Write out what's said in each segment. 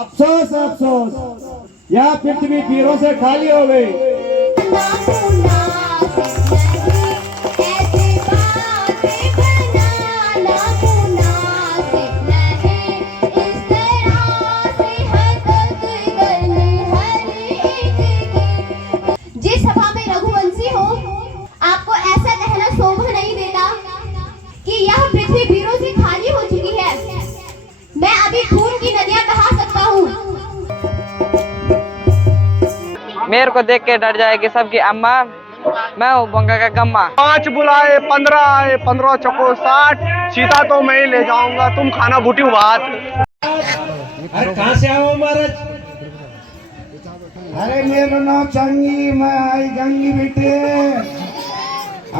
अफसोस अफसोस, यह पृथ्वी वीरों से खाली हो गई। जिस सभा में रघुवंशी हो, आपको ऐसा कहना शोभा नहीं देता कि यह पृथ्वी वीरों से खाली हो चुकी है। मैं अभी खून की नदियां बहा सकता हूँ। मेरे को देख के डर जाएगी सबकी अम्मा, मैं हूँ बंगा का गम्मा। 5 बुलाए 15 आए, 15 चको 60, सीता तो मैं ही ले जाऊंगा, तुम खाना बूटी बात। अरे कहाँ से आओ महाराज? अरे मेरा नाम चंगी, मैं आई गंगी बेटे।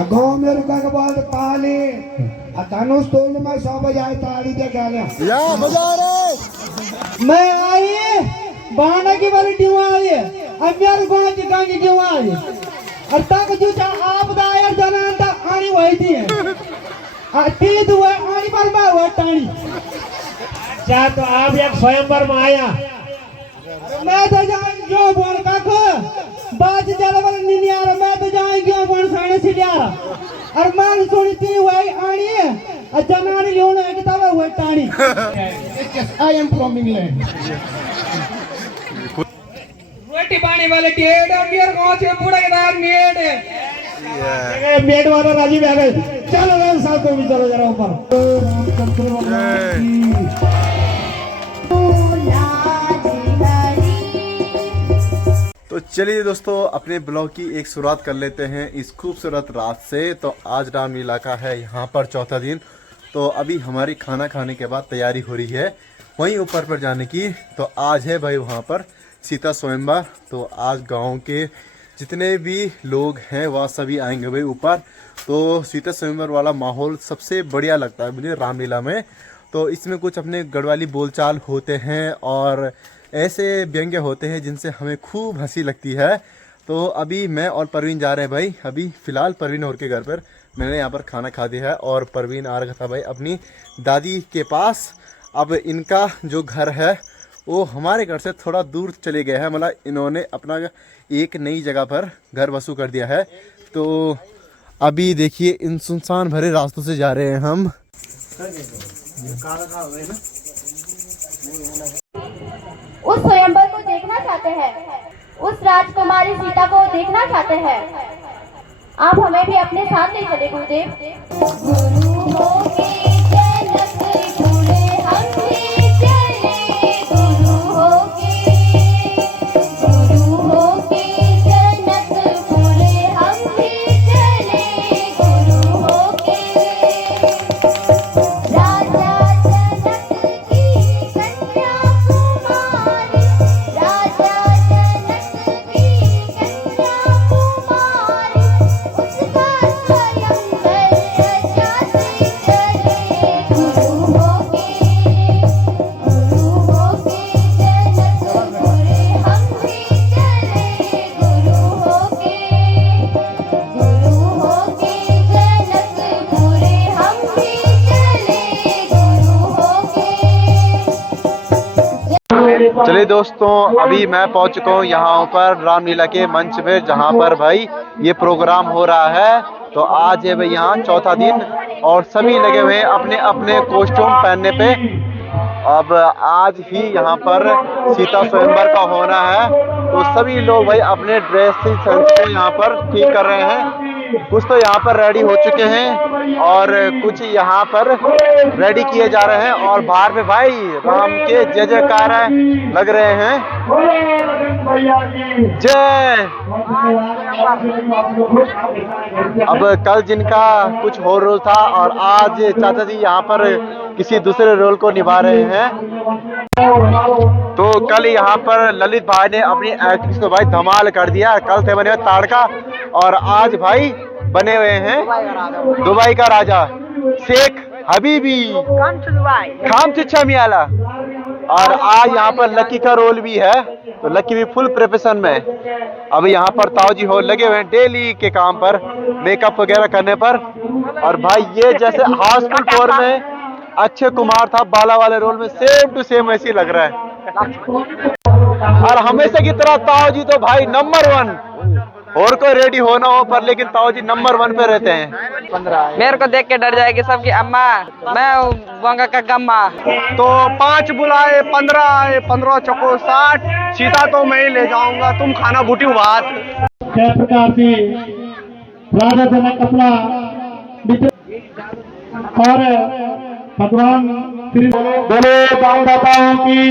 अगो मेरे का बाद पाले धनुष तोड़ में 100 बजाए ताड़ी दे गाले या बजा रे। मैं आई बाना की वाली टीवा आई, अब मेरे गांव की गंगी टीवा आई। और तक जो आप दायर जनान तक आनी वही थी ती दुआ आनी पर मैं हुआ टाणी। अच्छा तो आप एक स्वयंवर में आया, मैं तो जान क्यों बोल काको बाज जलवर निनियार, मैं तो जान क्यों बोल साने सिलियार। और मान सुनती वही आनी जनानी लियोना है किताब हुआ टाणी। I am from England. रोटी पानी वाले टेड और डियर गांव से पूरा के दार मेड है। मेड वाला राजीव आ गए। चलो राम साहब को भी चलो जरा ऊपर। तो चलिए दोस्तों, अपने ब्लॉग की एक शुरुआत कर लेते हैं इस खूबसूरत रात से। तो आज रामलीला का है यहाँ पर चौथा दिन। तो अभी हमारी खाना खाने के बाद तैयारी हो रही है वहीं ऊपर पर जाने की। तो आज है भाई वहाँ पर सीता स्वयंवर। तो आज गांव के जितने भी लोग हैं वह सभी आएंगे भाई ऊपर। तो सीता स्वयंवर वाला माहौल सबसे बढ़िया लगता है मुझे रामलीला में। तो इसमें कुछ अपने गढ़वाली बोलचाल होते हैं और ऐसे व्यंग्य होते हैं जिनसे हमें खूब हंसी लगती है। तो अभी मैं और परवीन जा रहे हैं भाई। अभी फ़िलहाल परवीन और के घर पर मैंने यहाँ पर खाना खा दिया है और परवीन आ रखा था भाई अपनी दादी के पास। अब इनका जो घर है वो हमारे घर से थोड़ा दूर चले गए हैं, मतलब इन्होंने अपना एक नई जगह पर घर बसू कर दिया है। तो अभी देखिए इन सुनसान भरे रास्तों से जा रहे हैं हम। उस स्वयंवर को देखना चाहते हैं, उस राजकुमारी सीता को देखना चाहते हैं। आप हमें भी अपने साथ ले चले गुरुदेव। गुरु होके जनक झूले हम भी चले, गुरु होके जनक झूले हम भी चले, गुरु होके राजा जनक की कन्या कुमारी, राजा जनक की कन्या कुमारी, उसका स्वयंवर जाते चले, गुरु होके जनकपुरे हम भी चले, गुरु होके जनकपुरे हम भी चले, गुरु होके। चलिए दोस्तों, अभी मैं पहुंच चुका हूँ यहाँ पर रामलीला के मंच पे जहाँ पर भाई ये प्रोग्राम हो रहा है। तो आज है भाई यहाँ चौथा दिन और सभी लगे हुए हैं अपने अपने कॉस्ट्यूम पहनने पे। अब आज ही यहाँ पर सीता स्वयंवर का होना है। तो सभी लोग भाई अपने ड्रेसिंग सेंस को यहाँ पर ठीक कर रहे हैं। कुछ तो यहाँ पर रेडी हो चुके हैं और कुछ यहाँ पर रेडी किए जा रहे हैं। और बाहर पे भाई राम के जय जयकार लग रहे हैं। जय। अब कल जिनका कुछ और रोल था और आज चाचा जी यहाँ पर किसी दूसरे रोल को निभा रहे हैं। तो कल यहाँ पर ललित भाई ने अपनी एक्टिंग को भाई धमाल कर दिया। कल थे बने हुए ताड़का और आज भाई बने हुए हैं दुबई का राजा शेख हबीबी खाम चिच्छा मियाला। और आज यहाँ पर लकी का रोल भी है। तो लकी भी फुल प्रिपरेशन में। अब यहाँ पर ताऊ जी हो लगे हुए हैं डेली के काम पर, मेकअप वगैरह करने पर। और भाई ये जैसे हाउसफुल 4 में अक्षय कुमार था बाला वाले रोल में, सेम टू सेम ऐसे ही लग रहा है। और हमेशा की तरह ताऊ जी तो भाई नंबर 1, और कोई रेडी होना हो पर लेकिन ताऊ जी नंबर 1 पे रहते हैं। मेरे को देख के डर जाएगी सबकी अम्मा, मैं हूँ बंगा का गम्मा। तो 5 बुलाए 15 आए, 15 चौको 60, सीता तो मैं ही ले जाऊंगा, तुम खाना बूटी भात। क्या प्रकार से राजा जनक अपना और भगवान श्री बोले दानदाताओं की,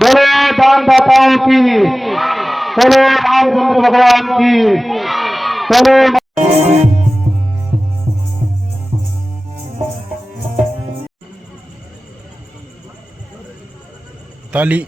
बोले दानदाताओं की, बोले रामचंद्र भगवान की, बोले ताली।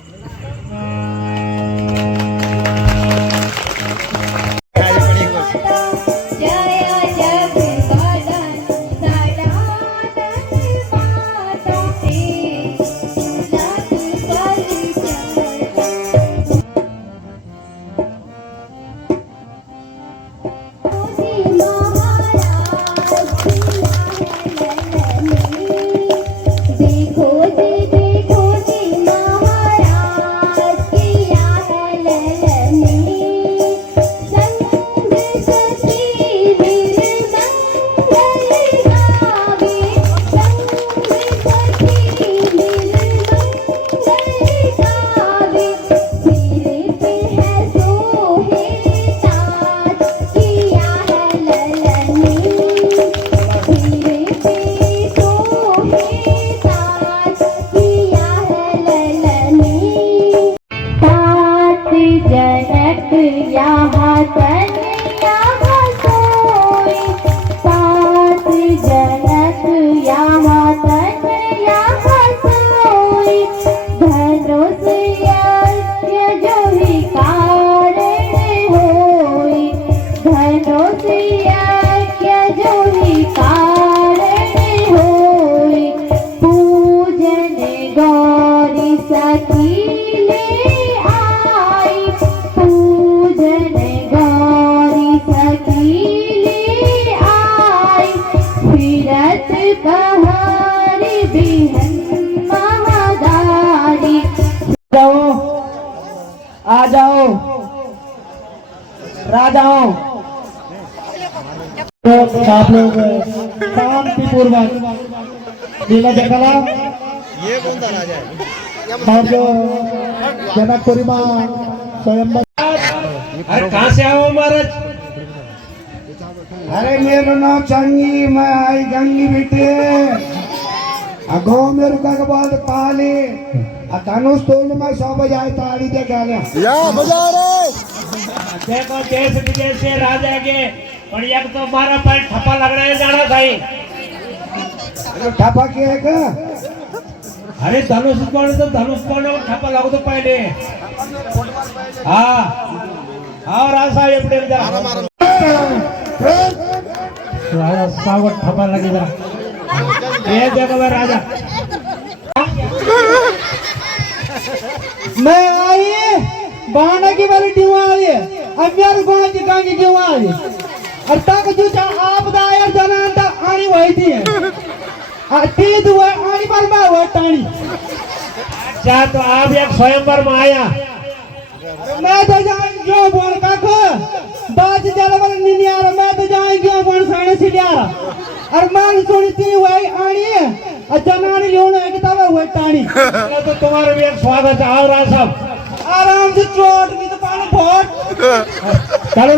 आ जाओ राजाओं, आप लोग शांति पूर्वक लीला जगला। ये कौन सा राजा है? और जो जनकपुरी मां स्वयंवर। अरे कहाँ से आओ महाराज? अरे मेरा नाम चंगी, मैं आई गंगी बेटे। अगो मेरे का बाद पाले धनुष तोड़ में 100 बजाए ताड़ी दे गाले या बजा रे। देखो देश विदेश से राजा के और एक तो हमारा पैर ठप्पा लग रहा है जाना भाई। ठप्पा के है का? अरे धनुष कौन तो धनुष कौन ठप्पा लगो तो पहले। हाँ हाँ राजा ये बड़े राजा सावट ठप्पा लगेगा। ये देखो मैं राजा मैं आई बाना की वाली दिवाली अब यार गोना की कांगी दिवाली और तक जो आप दायर जना तक आनी वही थी तीद हुआ आनी पर मैं हुआ टाणी। अच्छा तो आप एक स्वयंवर में आया। मैं तो जान क्यों बोल काको बाज जलवर निनियार मैं तो जान क्यों बोल साने सिलियार और मान सुनती हुई आनी और जनानी लियोने की तवे हुए टाणी। तो तुम्हारा भी एक स्वागत है। आओ राज साहब आराम से चोट की तो पानी फोट चलो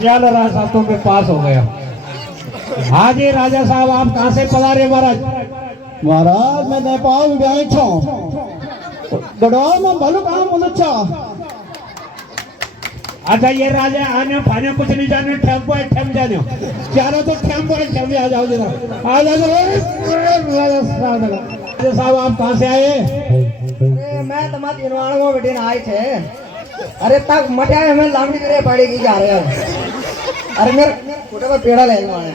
चलो राज साहब तुम पे पास हो गया। हाँ जी राजा साहब आप कहाँ से पधारे महाराज? महाराज मैं नेपाल में गया था गढ़वाल में भलो काम बोलो। अच्छा ये राजा आने फाने कुछ नहीं जाने, टेम्पो है ठेम जाने जाना तो टेम्पो है ठेम आ जाओ जरा आ जाओ। राजा साहब आप कहाँ से आए? मैं तुम्हारे निर्माण में बेटे आए थे। अरे तक मटिया हमें लामड़ी करे पड़ेगी जा रहे हैं। अरे मेरे छोटे पर पेड़ा ले माने।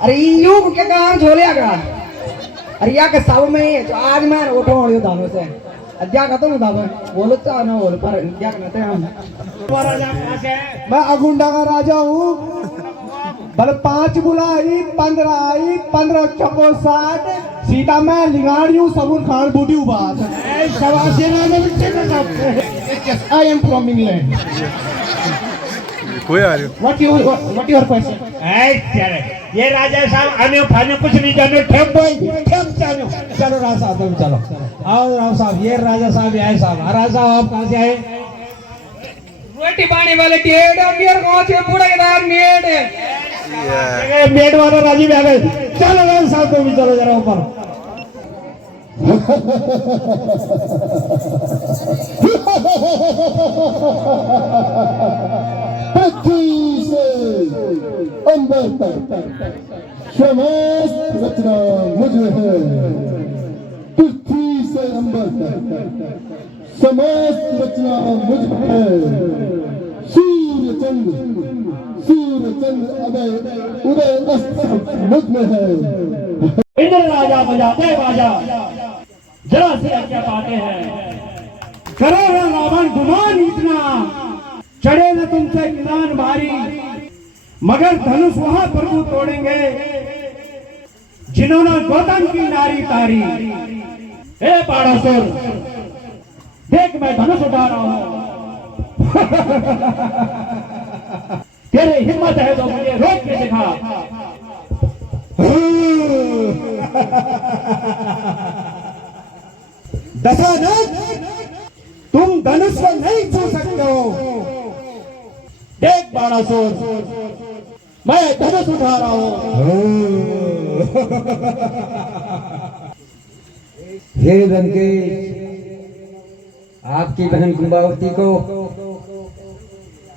अरे यूं के काम झोलिया का अरे या के सब में तो आज मैं उठो हो दानों से क्या कहता हूँ दादा बोलो तो ना बोलो पर क्या कहते हैं हम। राजा कहाँ से है? मैं अगुंडा का राजा हूँ। बल 5 बुलाई 15 आई 15 चको 60 सीता मैं लिगाड़ी हूँ सबूर खान बूटी बात आई एम फ्रॉम इंग्लैंड कोई आ रही हो व्हाट योर क्वेश्चन ये राजा साहब आने फाने कुछ नहीं जाने ठेम जानो चलो राजा साहब चलो आओ राव साहब ये राजा साहब आए साहब राजा साहब आप कहाँ से आए रोटी पानी वाले डेढ़ अंबियर कौन से पूरा के दाम मेड वाला राजी में आ गए चलो राजा साहब को भी चलो जरा ऊपर पृथ्वी से अंबर तक समस्त रचना मुझ में है पृथ्वी से अंबर तक समस्त रचना मुझ में है सूर्य चंद्र उदय अस्त मुझ में है इंद्र राजा बजाते बाजा जरा से क्या पाते हैं करो ना रावण गुमान इतना चढ़े न तुमसे किसान भारी मगर धनुष वहां प्रभु तोड़ेंगे जिन्होंने गौतम की नारी तारी हे बाड़ासुर देख मैं धनुष उठा रहा हूं तेरे हिम्मत है तो मुझे रोक के दिखा दशानन तुम धनुष को नहीं छू सकते हो देख बाणासुर मैं धनुष उठा रहा हूं हे लंकेश आपकी बहन कुंभावती को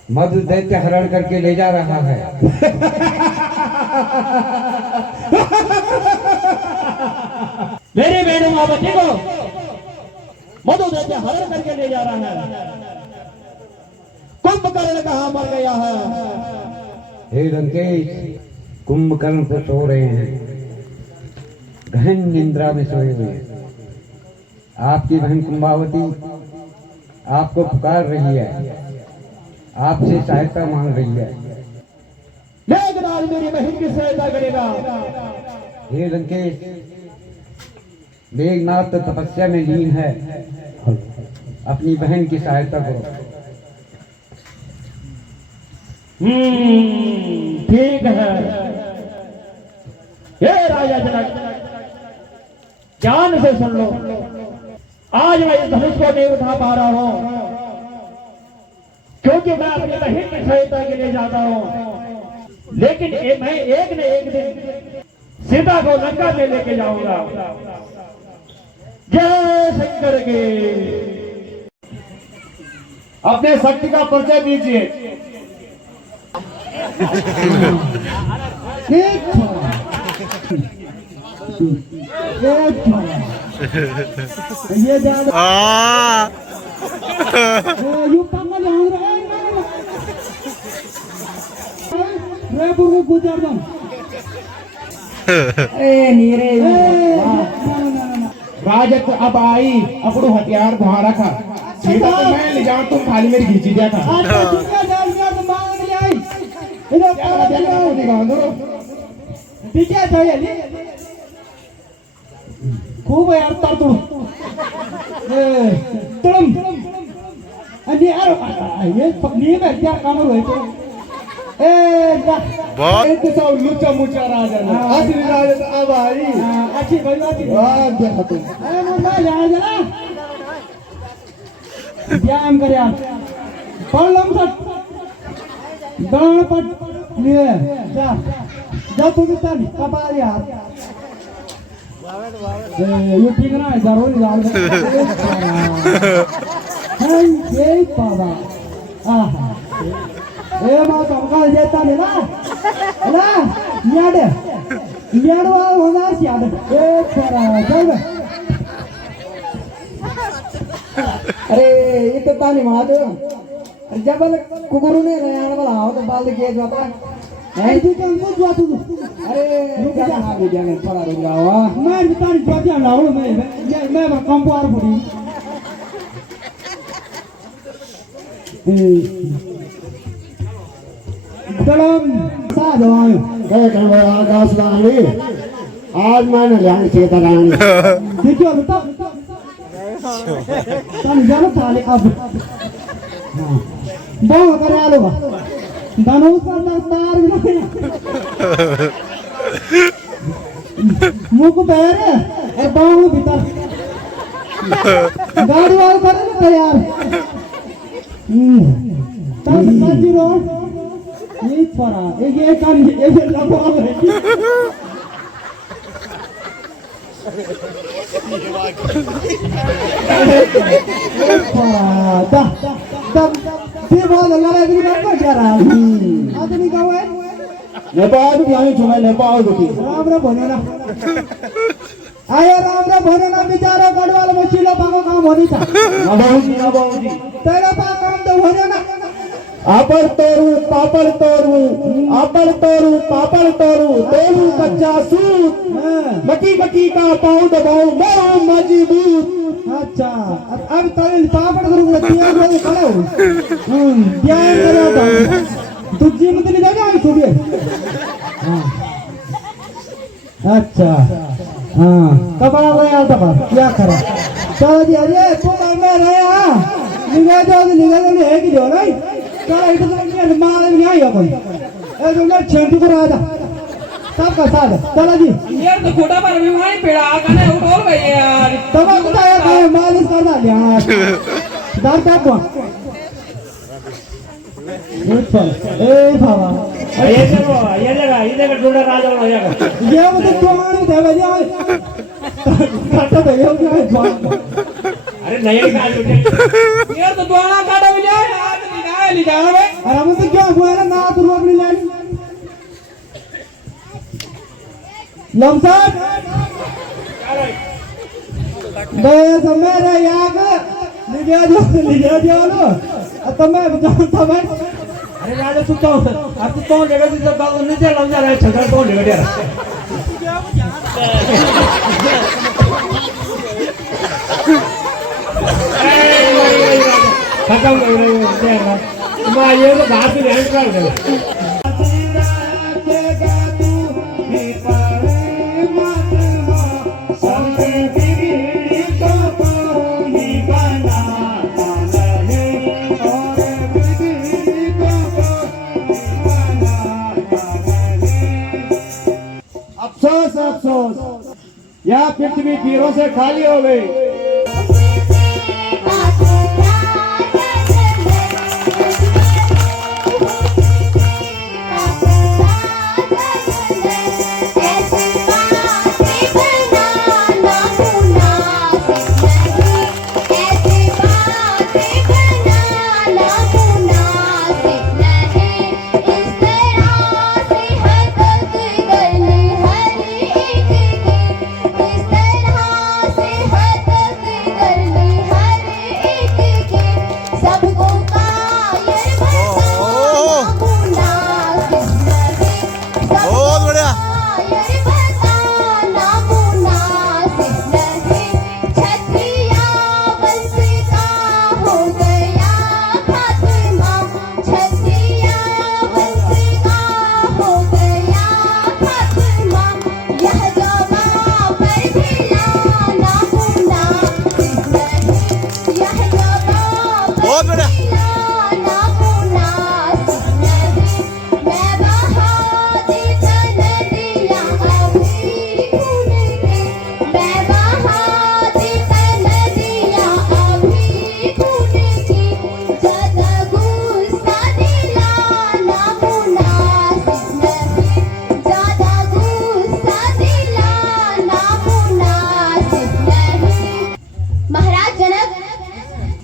मधु दैत्य हरण करके ले जा रहा है मेरी बहन कुंभावती को मधु दैत्य हरण करके ले जा रहा है कुंभकर्ण कहाँ मर गया है हे लंकेश कुंभकर्ण तो सो रहे हैं गहन निंद्रा में सोए हुए हैं आपकी बहन कुंभावती आपको पुकार रही है आपसे सहायता मांग रही है मेघनाद मेरी बहन की सहायता करेगा हे लंकेश मेघनाथ तो तपस्या में लीन है अपनी बहन की सहायता करो ठीक है हे राजा जनक ध्यान से सुन लो आज मैं इस धनुष को नहीं उठा पा रहा हूं क्योंकि मैं अपनी बहन की सहायता के लिए जाता हूं लेकिन मैं एक न एक दिन सीता को लंका में लेके जाऊंगा जय शंकर के अपने शक्ति का परिचय दीजिए ये ज्यादा यू पंगल रे बुरु गुजर दम ए नीरे राजत अब आई अपनो हथियार वहां रखा सीधा तो मैं ले जाऊं तुम खाली मेरी खींची दिया था खूब यार तर तुम ये पत्नी में क्या काम हुए तो लुचा मुचा राजा असली राजा अब आई अच्छी बढ़िया देखो तुम व्यायाम कर यार पढ़ लम सट दान पट लिए जा जा तू भी चल कपाल यार ये ठीक ना है जरूर यार है ये बाबा आहा ए मां तुमका देता नहीं ना याद वाला होना याद ए तेरा चल अरे ये तो तानी मार जब कुकुरू ने रयान वाला आओ तो बाल के जाता है जी तो मुझ जातू अरे रुक जा आ गया ने पड़ा रुक जाओ मैं तानी जाती लाओ मैं कंपार पड़ी dalam sadon आकाश रानी आज मैंने ध्यान सीता रानी देखियो बेटा तन जानो ताले अब बहु करे आलो दानों का तार मुंह को पैर और बाहों भीतर गाड़ी वाले करे ना तैयार तब सच्ची रो ये परा ये कान ये लगा है दा ये बहुत लगा है कि क्या कर रहा है आदमी का है नेपाल भी आनी चाहिए नेपाल भी राम राम बोले ना आया राम राम बोले ना बेचारा गढ़वाल में चिल्ला पाको काम होनी था ना बाबूजी तेरा पा काम तो होने ना आपड़ तोरू पापड़ तोरू आपड़ तोरू पापड़ तोरू तोरू कच्चा सूत मकी मकी का पाँव दबाऊ मैं मजबूत अच्छा अब तेरे पापड़ करूँगा दिया हुआ खड़ा हूँ ध्यान करो तुझी मत नहीं जाएगा आई सुबह अच्छा हाँ कपड़ा लगा दबा क्या करा चलो जी अरे तू काम में रहे हाँ निगाह तो है कि जो नहीं चलो इधर तो मार नहीं आई अपन ए जो मैं छेंटू को राजा सबका साथ चलो जी यार तो खोटा पर भी वहीं पेड़ा आने उठोल गई यार तब आप बताया मालिश करना यार दार का कौन ए बाबा ये जगह ढूंढा राजा हो जाएगा ये मतलब तुम्हारी देवा जी काटा तो ये क्या अरे नहीं काट उठे यार तो द्वारा काटा भी जाए आज ले जाओ बे अरे हम तो क्या हुआ ना ना तू अपनी लाइन लमसट दे समय रे याग लिखे जो लो तो मैं जानता मैं अरे राजा तू तो अब तू कौन लेगा तुझे बाबू नीचे लग जा रहा है छतर कौन लेगा यार खत्म हो गई यार मैं ये तो घास भी नहीं कर रहा अफसोस अफसोस यह पृथ्वी वीरों से खाली हो गई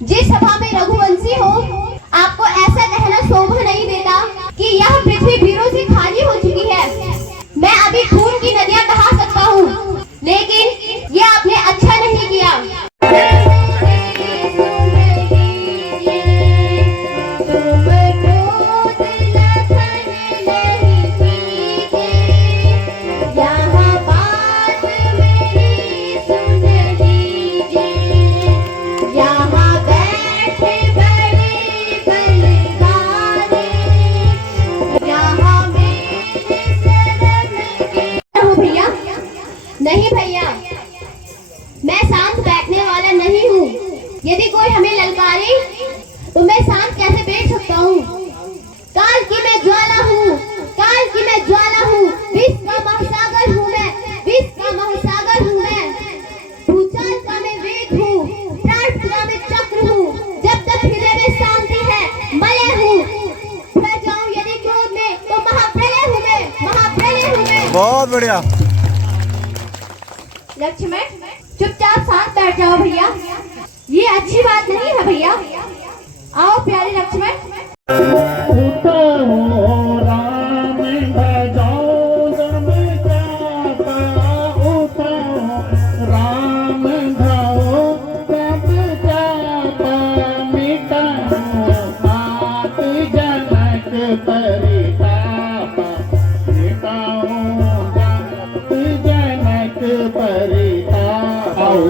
जिस सभा में रघुवंशी हो, आपको ऐसा कहना शोभा नहीं देता कि यह पृथ्वी वीरों से खाली हो चुकी है। मैं अभी खून की नदियां बहा सकता हूँ, लेकिन ये आपने अच्छा नहीं किया। यदि कोई हमें ललकारे तो मैं शांत कैसे बैठ सकता हूँ? काल की मैं ज्वाला हूँ, काल की मैं ज्वाला हूँ, विष का महासागर हूँ मैं, विष का महासागर हूँ मैं। भूचाल का मैं वेग हूँ, प्राण का मैं चक्र हूँ, जब तक हृदय में शांति है मलय हूँ। मैं जाऊँ यदि क्रोध में तो महाप्रलय हूँ मैं, महाप्रलय हूँ मैं। बहुत बढ़िया। लक्ष्मण चुपचाप शांत बैठ जाओ भैया, ये अच्छी बात नहीं है भैया। आओ प्यारे लक्ष्मण। राम भजाओ धर्म जाता, राम भाओ सब जाता, मिटाओ सात जनक परिताप, मिटाओ सात जनक परिताप। आओ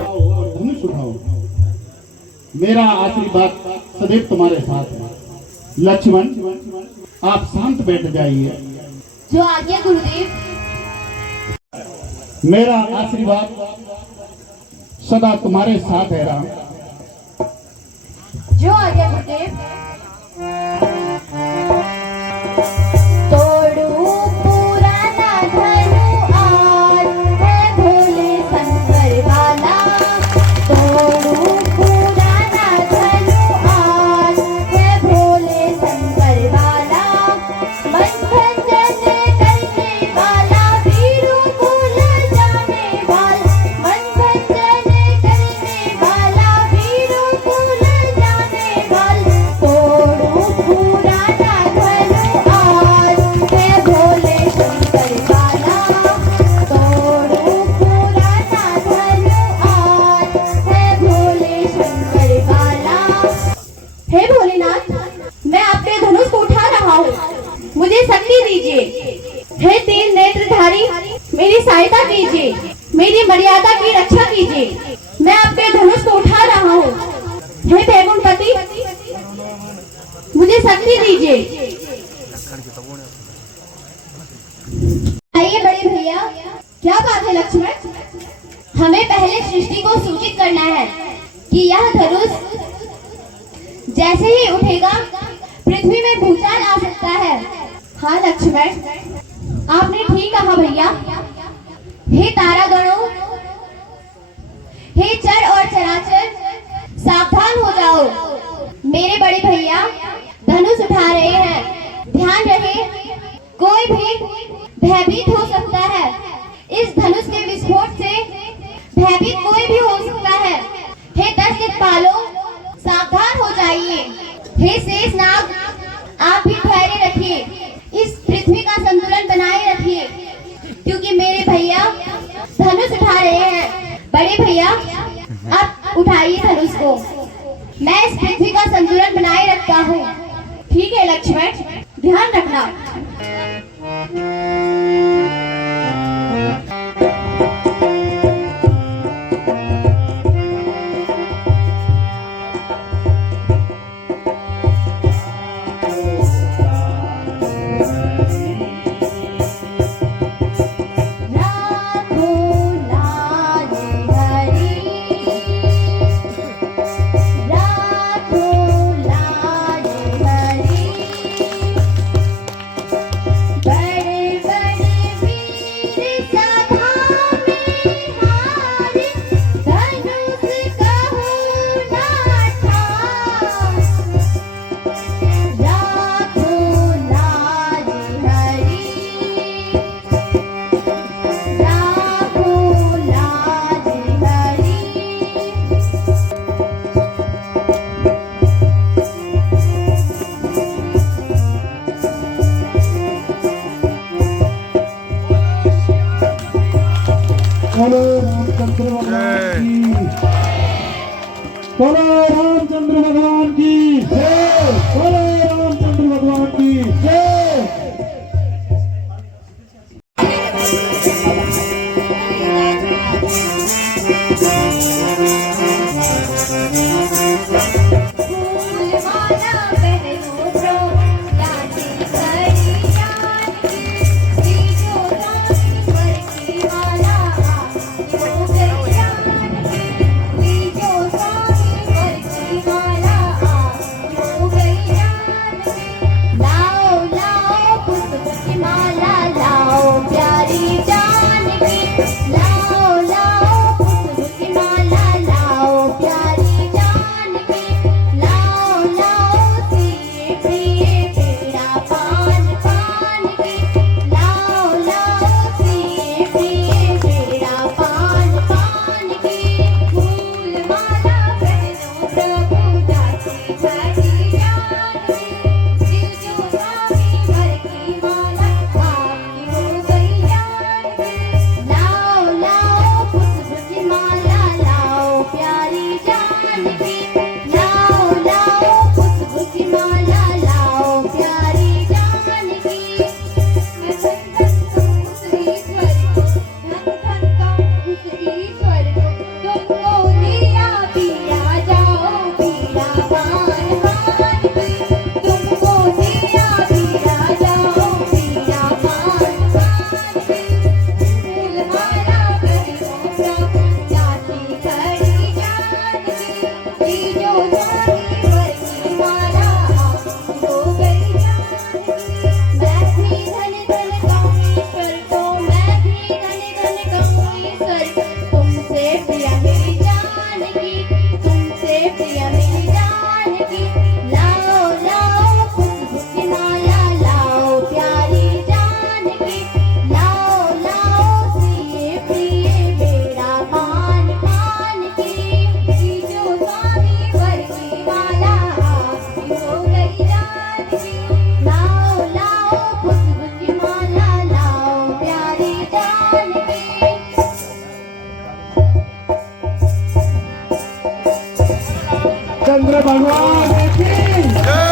धनुष उठाओ, मेरा आशीर्वाद सदैव तुम्हारे साथ है। लक्ष्मण आप शांत बैठ जाइए। जो आज्ञा गुरुदेव। मेरा आशीर्वाद सदा तुम्हारे साथ है राम। जो आज्ञा गुरुदेव। तोड़ू पुराना धनु आज है भोले शंकर वाला, तोड़ू पुराना धनु आज है भोले शंकर वाला। बंधन करने वाला वीरों को लजाने वाला, बंधन करने वाला वीरों को लजाने वाला। तोड़ू पुराना धनु आज है भोले शंकर वाला, तोड़ू पुराना धनु आज है भोले शंकर वाला। हे भोलेनाथ, मैं अपने धनुष को उठा रहा हूँ, मुझे शक्ति दीजिए। हे तीन नेत्रधारी, मेरी सहायता कीजिए, मेरी मर्यादा की रक्षा कीजिए। मैं अपने धनुष को उठा रहा हूँ। हे बैकुंठपति, मुझे शक्ति दीजिए। आइए बड़े भैया। क्या बात है लक्ष्मण? हमें पहले सृष्टि को सूचित करना है कि यह धनुष जैसे ही उठेगा पृथ्वी में भूचाल आ सकता है। हाँ लक्ष्मण, आपने ठीक कहा भैया। हे तारागणों, हे चर और चराचर, सावधान हो जाओ। मेरे बड़े भैया धनुष उठा रहे हैं, ध्यान रहे कोई भी भयभीत हो सकता है। इस धनुष के विस्फोट से भयभीत कोई भी हो सकता है। हे 10 दिक्पालों, सावधान हो जाइए। हे शेषनाग, आप भी धैर्य रखिए, इस पृथ्वी का संतुलन बनाए रखिए, क्योंकि मेरे भैया धनुष उठा रहे हैं। बड़े भैया आप उठाइए धनुष को, मैं इस पृथ्वी का संतुलन बनाए रखता हूँ। ठीक है लक्ष्मण, ध्यान रखना। बोलो रामचंद्र भगवान की, बोलो रामचंद्र भगवान की जय, बोलो रामचंद्र भगवान की जय। रामचंद्र भगवान की